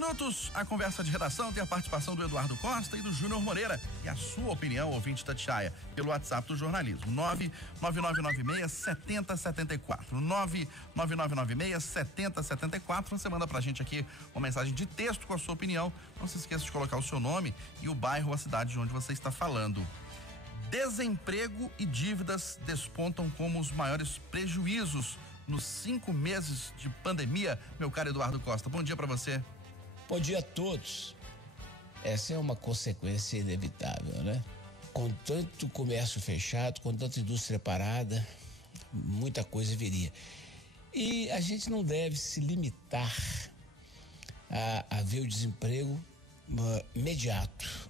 Minutos, a conversa de redação tem a participação do Eduardo Costa e do Júnior Moreira. E a sua opinião, ouvinte Itatiaia, pelo WhatsApp do jornalismo, 99996-7074. 99996-7074. Você manda pra gente aqui uma mensagem de texto com a sua opinião. Não se esqueça de colocar o seu nome e o bairro ou a cidade de onde você está falando. Desemprego e dívidas despontam como os maiores prejuízos nos 5 meses de pandemia. Meu caro Eduardo Costa, bom dia pra você. Bom dia a todos. Essa é uma consequência inevitável, né? Com tanto comércio fechado, com tanta indústria parada, muita coisa viria. E a gente não deve se limitar a ver o desemprego imediato.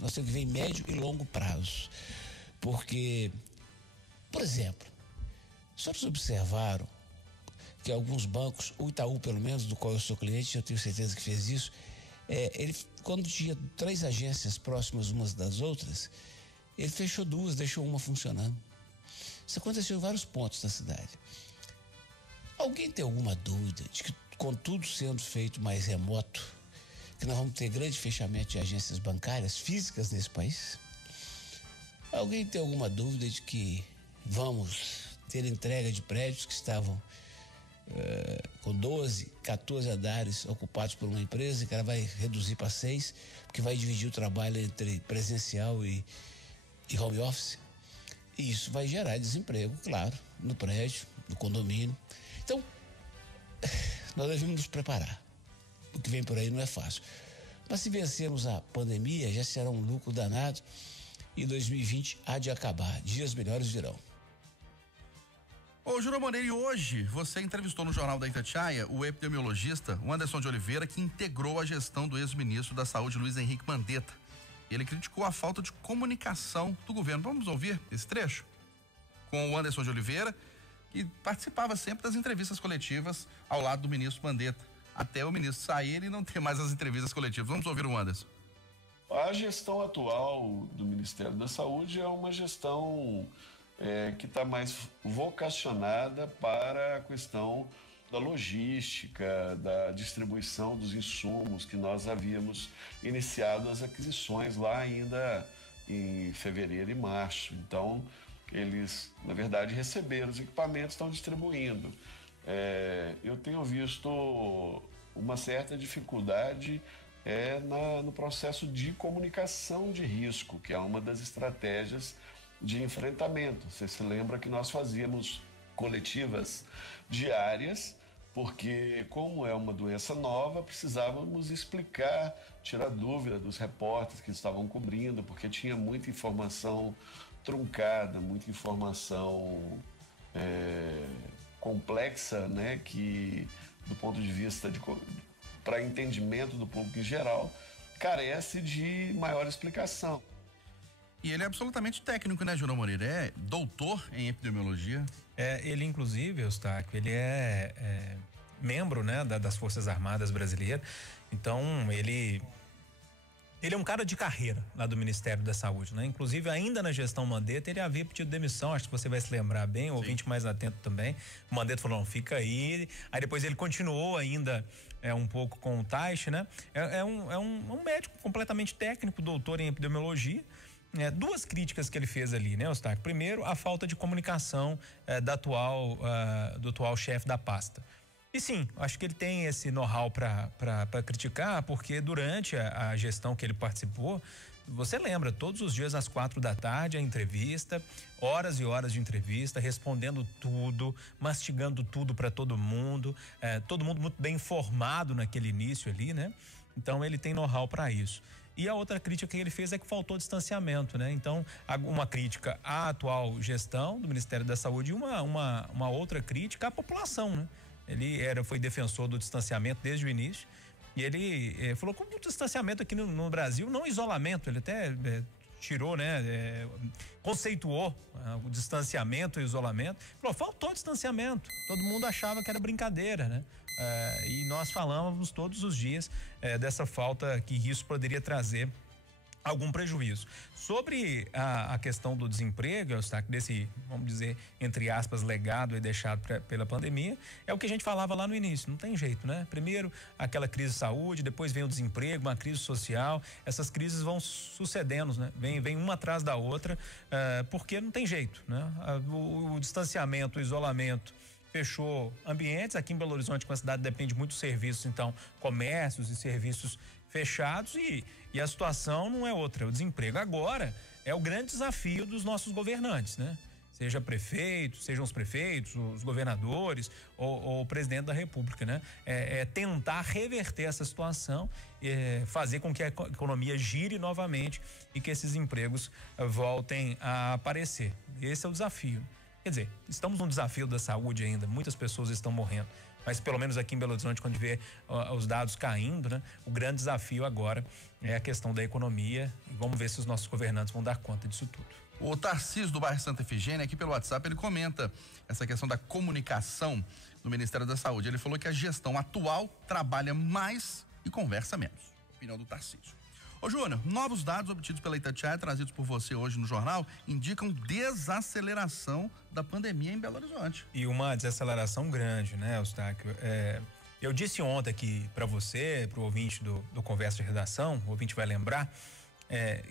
Nós temos que ver em médio e longo prazo. Porque, por exemplo, os senhores observaram que alguns bancos, o Itaú pelo menos, do qual eu sou cliente, eu tenho certeza que fez isso, ele, quando tinha 3 agências próximas umas das outras, ele fechou 2, deixou uma funcionando. Isso aconteceu em vários pontos da cidade. Alguém tem alguma dúvida de que, com tudo sendo feito mais remoto, que nós vamos ter grande fechamento de agências bancárias físicas nesse país? Alguém tem alguma dúvida de que vamos ter entrega de prédios que estavam com 12, 14 andares ocupados por uma empresa, que ela vai reduzir para 6, porque vai dividir o trabalho entre presencial e home office? E isso vai gerar desemprego, claro, no prédio, no condomínio. Então, nós devemos nos preparar. O que vem por aí não é fácil. Mas se vencermos a pandemia, já será um lucro danado e 2020 há de acabar. Dias melhores virão. Ô, Júnior Moreira, e hoje você entrevistou no Jornal da Itatiaia o epidemiologista Anderson de Oliveira, que integrou a gestão do ex-ministro da Saúde, Luiz Henrique Mandetta. Ele criticou a falta de comunicação do governo. Vamos ouvir esse trecho? Com o Anderson de Oliveira, que participava sempre das entrevistas coletivas ao lado do ministro Mandetta, até o ministro sair e não ter mais as entrevistas coletivas. Vamos ouvir o Anderson. A gestão atual do Ministério da Saúde é uma gestão que está mais vocacionada para a questão da logística, da distribuição dos insumos, que nós havíamos iniciado as aquisições lá ainda em fevereiro e março. Então, eles, na verdade, receberam os equipamentos, estão distribuindo. Eu tenho visto uma certa dificuldade no processo de comunicação de risco, que é uma das estratégias de enfrentamento. Você se lembra que nós fazíamos coletivas diárias, porque como é uma doença nova, precisávamos explicar, tirar dúvida dos repórteres que estavam cobrindo, porque tinha muita informação truncada, muita informação complexa, né, que do ponto de vista para entendimento do público em geral, carece de maior explicação. E ele é absolutamente técnico, né, Júnior Moreira? É doutor em epidemiologia. Ele, inclusive, Eustáquio, ele é membro, né, das Forças Armadas Brasileiras. Então, ele é um cara de carreira lá do Ministério da Saúde, né? Inclusive, ainda na gestão Mandetta, ele havia pedido demissão, acho que você vai se lembrar bem, o ouvinte mais atento também. O Mandetta falou, não, fica aí. Aí depois ele continuou ainda um pouco com o Taixe, né? É um médico completamente técnico, doutor em epidemiologia. 2 críticas que ele fez ali, né, Eustáquio? Primeiro, a falta de comunicação do atual chefe da pasta. E sim, acho que ele tem esse know-how para criticar, porque durante a gestão que ele participou, você lembra, todos os dias às 16h a entrevista, horas e horas de entrevista, respondendo tudo, mastigando tudo para todo mundo muito bem informado naquele início ali, né? Então ele tem know-how para isso. E a outra crítica que ele fez é que faltou distanciamento, né? Então, uma crítica à atual gestão do Ministério da Saúde e uma outra crítica à população, né? Ele foi defensor do distanciamento desde o início e ele falou que o distanciamento aqui no Brasil, não isolamento, ele até tirou, né? Conceituou o distanciamento e o isolamento. Falou, faltou distanciamento. Todo mundo achava que era brincadeira, né? E nós falávamos todos os dias dessa falta que isso poderia trazer algum prejuízo. Sobre a questão do desemprego, Eustáquio, desse, vamos dizer, entre aspas, legado aí deixado pela pandemia, é o que a gente falava lá no início, não tem jeito, né? Primeiro aquela crise de saúde, depois vem o desemprego, uma crise social, essas crises vão sucedendo, né? Vem uma atrás da outra, porque não tem jeito, né? O distanciamento, o isolamento fechou ambientes, aqui em Belo Horizonte, com a cidade depende muito dos serviços, então comércios e serviços fechados e a situação não é outra, o desemprego agora é o grande desafio dos nossos governantes, né? Seja prefeito, sejam os prefeitos, os governadores ou o presidente da República, né? É tentar reverter essa situação, fazer com que a economia gire novamente e que esses empregos voltem a aparecer. Esse é o desafio. Quer dizer, estamos num desafio da saúde ainda, muitas pessoas estão morrendo, mas pelo menos aqui em Belo Horizonte, quando vê os dados caindo, né? O grande desafio agora é a questão da economia e vamos ver se os nossos governantes vão dar conta disso tudo. O Tarcísio do bairro Santa Efigênia, aqui pelo WhatsApp, ele comenta essa questão da comunicação do Ministério da Saúde. Ele falou que a gestão atual trabalha mais e conversa menos. Opinião do Tarcísio. Ô Júnior, novos dados obtidos pela Itatiaia, trazidos por você hoje no jornal, indicam desaceleração da pandemia em Belo Horizonte. E uma desaceleração grande, né, Eustáquio? Eu disse ontem aqui para você, para o ouvinte do Conversa de Redação, o ouvinte vai lembrar,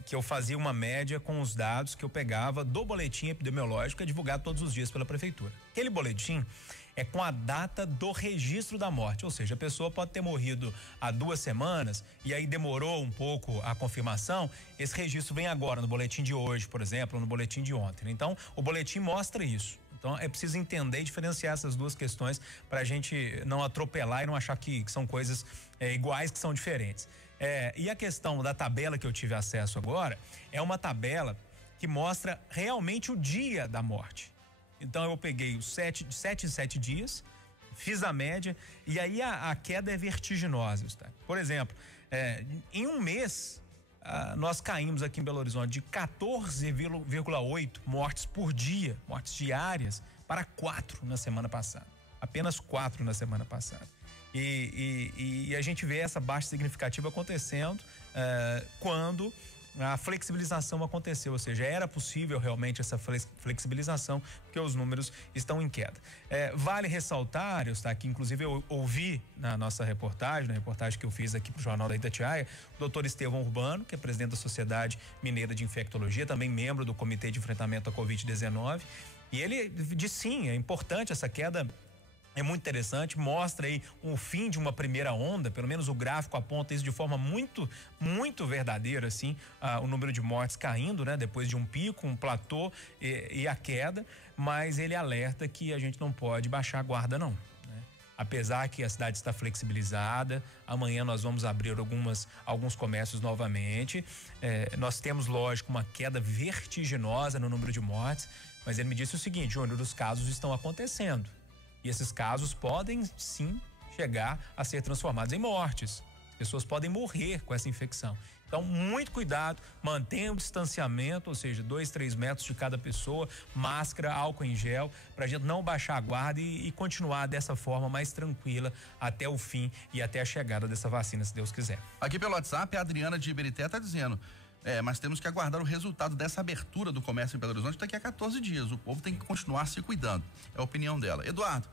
que eu fazia uma média com os dados que eu pegava do boletim epidemiológico que é divulgado todos os dias pela prefeitura. Aquele boletim é com a data do registro da morte, ou seja, a pessoa pode ter morrido há 2 semanas e aí demorou um pouco a confirmação, esse registro vem agora no boletim de hoje, por exemplo, ou no boletim de ontem. Então, o boletim mostra isso. Então, é preciso entender e diferenciar essas duas questões para a gente não atropelar e não achar que são coisas iguais, que são diferentes. E a questão da tabela que eu tive acesso agora é uma tabela que mostra realmente o dia da morte. Então eu peguei os 7 em 7 dias, fiz a média e aí a queda é vertiginosa. Tá? Por exemplo, em um mês nós caímos aqui em Belo Horizonte de 14,8 mortes por dia, mortes diárias, para 4 na semana passada. Apenas 4 na semana passada. E a gente vê essa baixa significativa acontecendo quando a flexibilização aconteceu, ou seja, era possível realmente essa flexibilização, porque os números estão em queda. Vale ressaltar, que inclusive eu ouvi na nossa reportagem, na reportagem que eu fiz aqui pro Jornal da Itatiaia, o doutor Estevão Urbano, que é presidente da Sociedade Mineira de Infectologia, também membro do Comitê de Enfrentamento à Covid-19, e ele diz sim, é importante essa queda. É muito interessante, mostra aí o fim de uma primeira onda, pelo menos o gráfico aponta isso de forma muito, muito verdadeira, assim, o número de mortes caindo, né? Depois de um pico, um platô e a queda, mas ele alerta que a gente não pode baixar a guarda não, né? Apesar que a cidade está flexibilizada, amanhã nós vamos abrir alguns comércios novamente, nós temos, lógico, uma queda vertiginosa no número de mortes, mas ele me disse o seguinte, Júnior, os casos estão acontecendo. E esses casos podem sim chegar a ser transformados em mortes. As pessoas podem morrer com essa infecção. Então, muito cuidado, mantenha o distanciamento, ou seja, 2-3 metros de cada pessoa, máscara, álcool em gel, para a gente não baixar a guarda e continuar dessa forma mais tranquila até o fim e até a chegada dessa vacina, se Deus quiser. Aqui pelo WhatsApp, a Adriana de Iberité está dizendo: mas temos que aguardar o resultado dessa abertura do comércio em Belo Horizonte daqui a 14 dias. O povo tem que continuar se cuidando. É a opinião dela. Eduardo,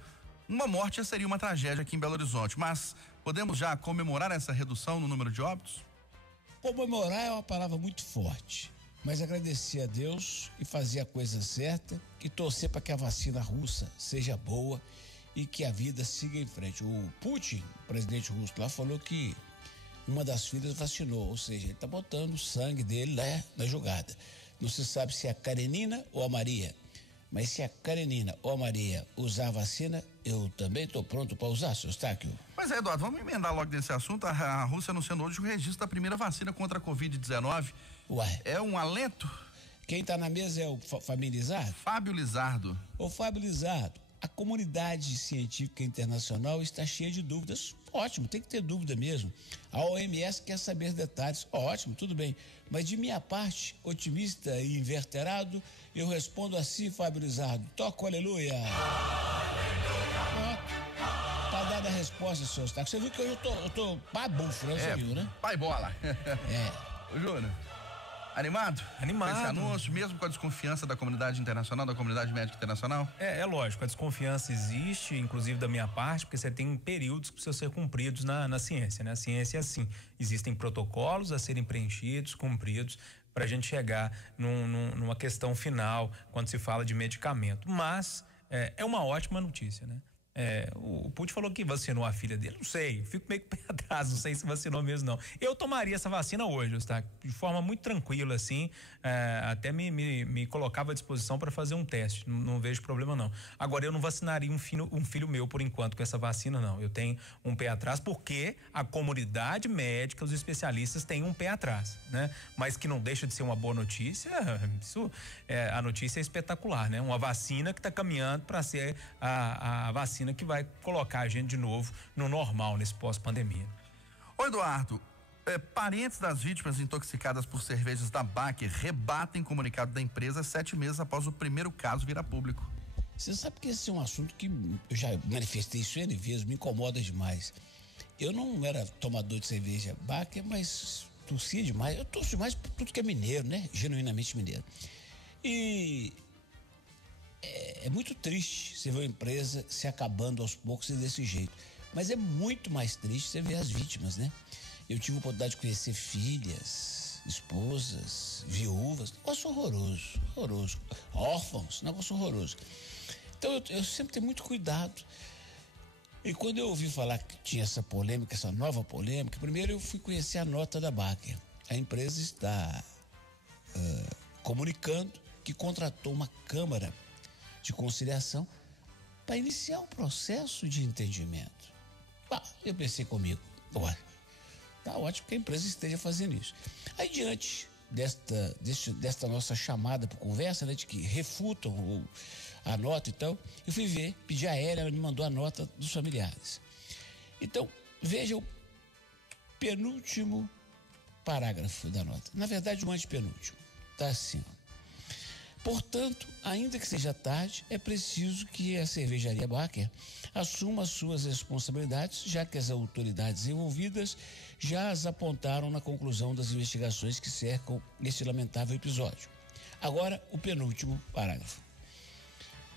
uma morte já seria uma tragédia aqui em Belo Horizonte, mas podemos já comemorar essa redução no número de óbitos? Comemorar é uma palavra muito forte, mas agradecer a Deus e fazer a coisa certa e torcer para que a vacina russa seja boa e que a vida siga em frente. O Putin, o presidente russo lá, falou que uma das filhas vacinou, ou seja, ele está botando o sangue dele lá na jogada. Não se sabe se é a Karenina ou a Maria, mas se a Karenina ou a Maria usar a vacina, eu também estou pronto para usar, seu Eustáquio. Pois é, Eduardo, vamos emendar logo nesse assunto. A Rússia anunciando hoje o registro da primeira vacina contra a Covid-19. Ué. É um alento? Quem está na mesa é o Fábio Lizardo? Fábio Lizardo. Ô Fábio Lizardo, a comunidade científica internacional está cheia de dúvidas. Ótimo, tem que ter dúvida mesmo. A OMS quer saber detalhes. Ótimo, tudo bem. Mas de minha parte, otimista e inverterado, eu respondo assim, Fábio Lizardo. Toca o aleluia. Pronto. Tá dada a resposta, senhor Eustáquio. Você viu que hoje eu tô pai bufo, né? Você viu, né? Pai bola. É. Ô, Júnior, Animado? Animado. Com esse anúncio, mesmo com a desconfiança da comunidade internacional, da comunidade médica internacional? É lógico, a desconfiança existe, inclusive da minha parte, porque você tem períodos que precisam ser cumpridos na ciência, né? A ciência é assim, existem protocolos a serem preenchidos, cumpridos, para a gente chegar numa questão final, quando se fala de medicamento. Mas é uma ótima notícia, né? O Putin falou que vacinou a filha dele, não sei, fico meio com o pé atrás, não sei se vacinou mesmo não. Eu tomaria essa vacina hoje, tá? De forma muito tranquila, assim, até me colocava à disposição para fazer um teste, não vejo problema não. Agora, eu não vacinaria um filho meu por enquanto com essa vacina, não. Eu tenho um pé atrás porque a comunidade médica, os especialistas têm um pé atrás, né? Mas que não deixa de ser uma boa notícia, a notícia é espetacular, né? Uma vacina que está caminhando para ser a vacina que vai colocar a gente de novo no normal nesse pós-pandemia. Ô Eduardo, parentes das vítimas intoxicadas por cervejas da Baker rebatem comunicado da empresa 7 meses após o primeiro caso vir a público. Você sabe que esse é um assunto que eu já manifestei isso N vezes, me incomoda demais. Eu não era tomador de cerveja Baker, mas torcia demais. Eu torço demais por tudo que é mineiro, né? Genuinamente mineiro. E é muito triste você ver uma empresa se acabando aos poucos e desse jeito. Mas é muito mais triste você ver as vítimas, né? Eu tive a oportunidade de conhecer filhas, esposas, viúvas. Negócio horroroso, horroroso. Órfãos, negócio horroroso. Então eu sempre tenho muito cuidado. E quando eu ouvi falar que tinha essa polêmica, essa nova polêmica, primeiro eu fui conhecer a nota da Baker. A empresa está comunicando que contratou uma câmara de conciliação para iniciar um processo de entendimento. Eu pensei comigo, tá ótimo que a empresa esteja fazendo isso. Aí, diante desta nossa chamada para conversa, né, de que refutam a nota e tal, eu fui ver, pedi a ela me mandou a nota dos familiares. Então, veja o penúltimo parágrafo da nota. Na verdade, o antepenúltimo. Tá assim, ó. Portanto, ainda que seja tarde, é preciso que a cervejaria Baker assuma as suas responsabilidades, já que as autoridades envolvidas já as apontaram na conclusão das investigações que cercam este lamentável episódio. Agora, o penúltimo parágrafo.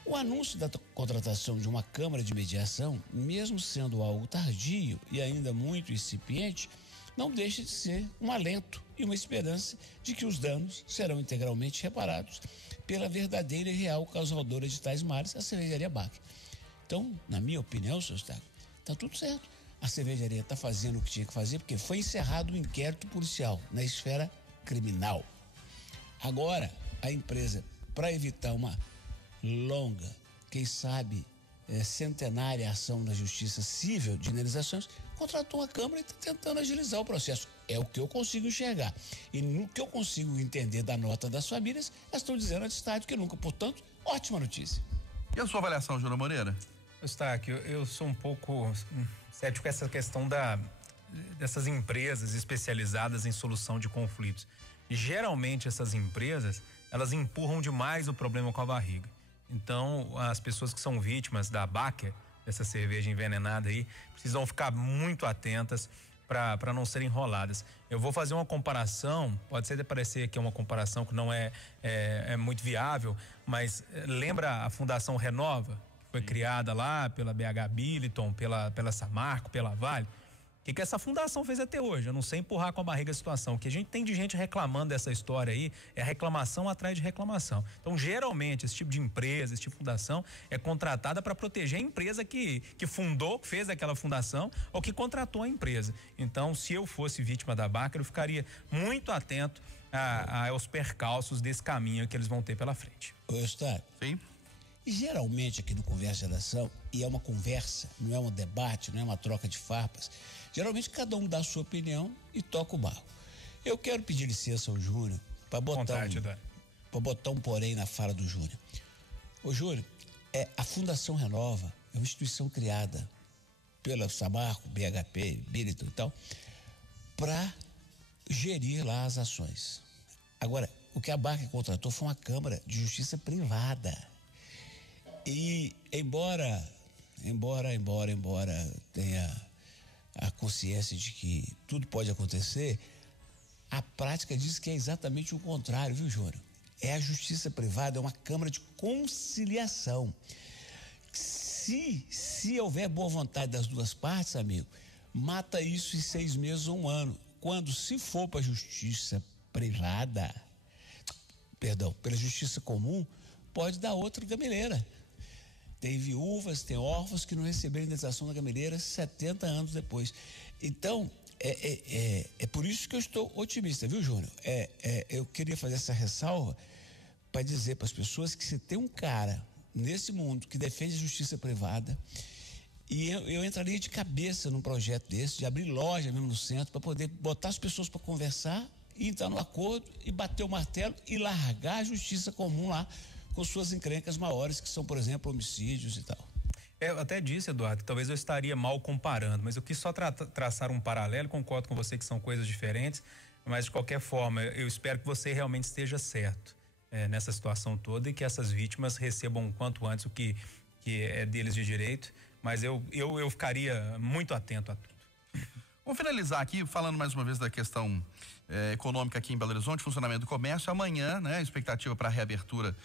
O anúncio da contratação de uma câmara de mediação, mesmo sendo algo tardio e ainda muito incipiente, não deixa de ser um alento e uma esperança de que os danos serão integralmente reparados pela verdadeira e real causadora de tais males, a cervejaria Baker. Então, na minha opinião, senhor Staco, está tudo certo. A cervejaria está fazendo o que tinha que fazer porque foi encerrado o inquérito policial na esfera criminal. Agora, a empresa, para evitar uma longa, quem sabe centenária ação na justiça civil de indenizações, contratou uma câmara e está tentando agilizar o processo. É o que eu consigo enxergar. E no que eu consigo entender da nota das famílias, elas estão dizendo antes tarde que nunca. Portanto, ótima notícia. E a sua avaliação, Júnior Moreira? Eustáquio, eu sou um pouco cético com essa questão dessas empresas especializadas em solução de conflitos. Geralmente essas empresas, elas empurram demais o problema com a barriga. Então, as pessoas que são vítimas da Baker, dessa cerveja envenenada aí, precisam ficar muito atentas para não serem enroladas. Eu vou fazer uma comparação, pode ser parecer que é uma comparação que não é muito viável, mas lembra a Fundação Renova, que foi criada lá pela BH Billiton, pela Samarco, pela Vale? O que essa fundação fez até hoje? Eu não sei empurrar com a barriga a situação. O que a gente tem de gente reclamando dessa história aí é reclamação atrás de reclamação. Então, geralmente, esse tipo de empresa, esse tipo de fundação é contratada para proteger a empresa que fundou, que fez aquela fundação ou que contratou a empresa. Então, se eu fosse vítima da Baker, eu ficaria muito atento aos percalços desse caminho que eles vão ter pela frente. Ô, Eustáquio. Sim. E geralmente aqui no Conversa de Redação, e é uma conversa, não é um debate, não é uma troca de farpas, geralmente cada um dá a sua opinião e toca o barco. Eu quero pedir licença ao Júnior para botar um porém na fala do Júnior. Ô Júnior, a Fundação Renova é uma instituição criada pela Samarco, BHP, Billiton e tal, para gerir lá as ações. Agora, o que a Baker contratou foi uma Câmara de Justiça privada. E embora tenha a consciência de que tudo pode acontecer, A prática diz que é exatamente o contrário, viu, Júnior? A justiça privada é uma câmara de conciliação. Se houver boa vontade das duas partes, amigo, mata isso em 6 meses ou 1 ano. Quando, se for para a justiça privada, pela justiça comum, pode dar outra gameleira. Tem viúvas, tem órfãos que não receberam indenização da gameleira 70 anos depois. Então, é por isso que eu estou otimista, viu, Júnior? Eu queria fazer essa ressalva para dizer para as pessoas que se tem um cara nesse mundo que defende a justiça privada, e eu entraria de cabeça num projeto desse, de abrir loja mesmo no centro, para poder botar as pessoas para conversar e entrar no acordo e bater o martelo e largar a justiça comum lá com suas encrencas maiores, que são, por exemplo, homicídios e tal. Eu até disse, Eduardo, que talvez eu estaria mal comparando, mas eu quis só traçar um paralelo, concordo com você que são coisas diferentes, mas de qualquer forma, eu espero que você realmente esteja certo nessa situação toda e que essas vítimas recebam o quanto antes o que é deles de direito, mas eu ficaria muito atento a tudo. Vamos finalizar aqui falando mais uma vez da questão econômica aqui em Belo Horizonte, funcionamento do comércio. Amanhã, né, expectativa para a reabertura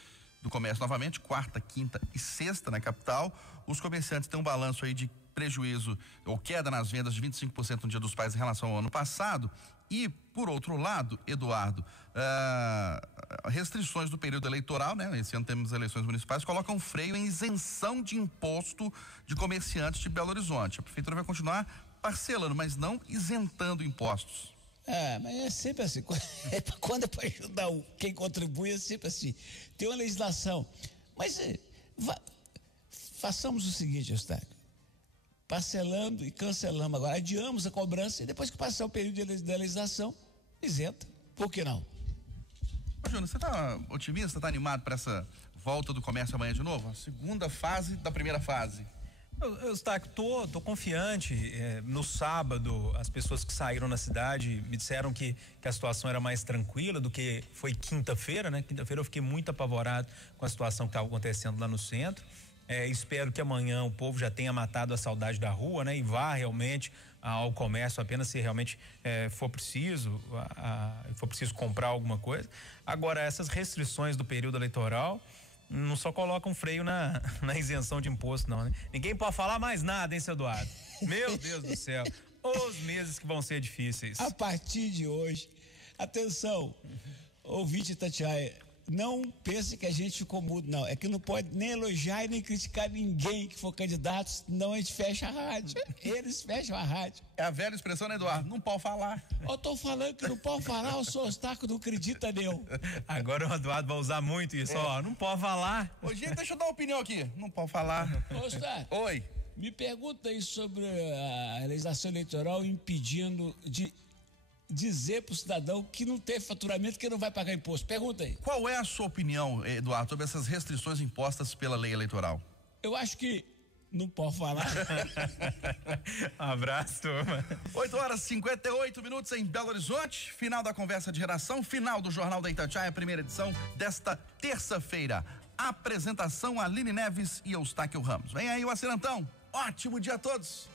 do comércio novamente, quarta, quinta e sexta na capital. Os comerciantes têm um balanço aí de prejuízo ou queda nas vendas de 25% no Dia dos Pais em relação ao ano passado. E, por outro lado, Eduardo, restrições do período eleitoral, né? Esse ano temos eleições municipais, colocam freio em isenção de imposto de comerciantes de Belo Horizonte. A prefeitura vai continuar parcelando, mas não isentando impostos. Mas é sempre assim. Quando é para ajudar quem contribui, é sempre assim. Tem uma legislação. Mas façamos o seguinte, Eustáquio. Parcelando e cancelamos agora. Adiamos a cobrança e depois que passar o período da legislação, isenta. Por que não? Ô, Júnior, você está otimista, está animado para essa volta do comércio amanhã de novo? A segunda fase da primeira fase. Eustáquio, tô confiante. No sábado, as pessoas que saíram na cidade me disseram que a situação era mais tranquila do que foi quinta-feira, né? Quinta-feira eu fiquei muito apavorado com a situação que estava acontecendo lá no centro. Espero que amanhã o povo já tenha matado a saudade da rua, né? E vá realmente ao comércio apenas se realmente for preciso comprar alguma coisa. Agora, essas restrições do período eleitoral não só colocam freio na isenção de imposto, não, né? Ninguém pode falar mais nada, hein, seu Eduardo? Meu Deus do céu. Os meses que vão ser difíceis. A partir de hoje, atenção, ouvinte Itatiaia, não pense que a gente ficou mudo, não. É que não pode nem elogiar e nem criticar ninguém que for candidato, senão a gente fecha a rádio. Eles fecham a rádio. É a velha expressão, né, Eduardo? Não pode falar. Eu tô falando que não pode falar, o seu Eustáquio não acredita, não. Agora o Eduardo vai usar muito isso, não pode falar. Ô, gente, deixa eu dar uma opinião aqui. Não pode falar. Ô, Eustáquio. Oi. Me pergunta aí sobre a legislação eleitoral impedindo de dizer para o cidadão que não tem faturamento, que não vai pagar imposto. Pergunta aí. Qual é a sua opinião, Eduardo, sobre essas restrições impostas pela lei eleitoral? Eu acho que não pode falar. Abraço, turma. 8h58 em Belo Horizonte, final da conversa de redação, final do Jornal da Itatiaia, primeira edição desta terça-feira. Apresentação Aline Neves e Eustáquio Ramos. Vem aí o Acerantão. Ótimo dia a todos.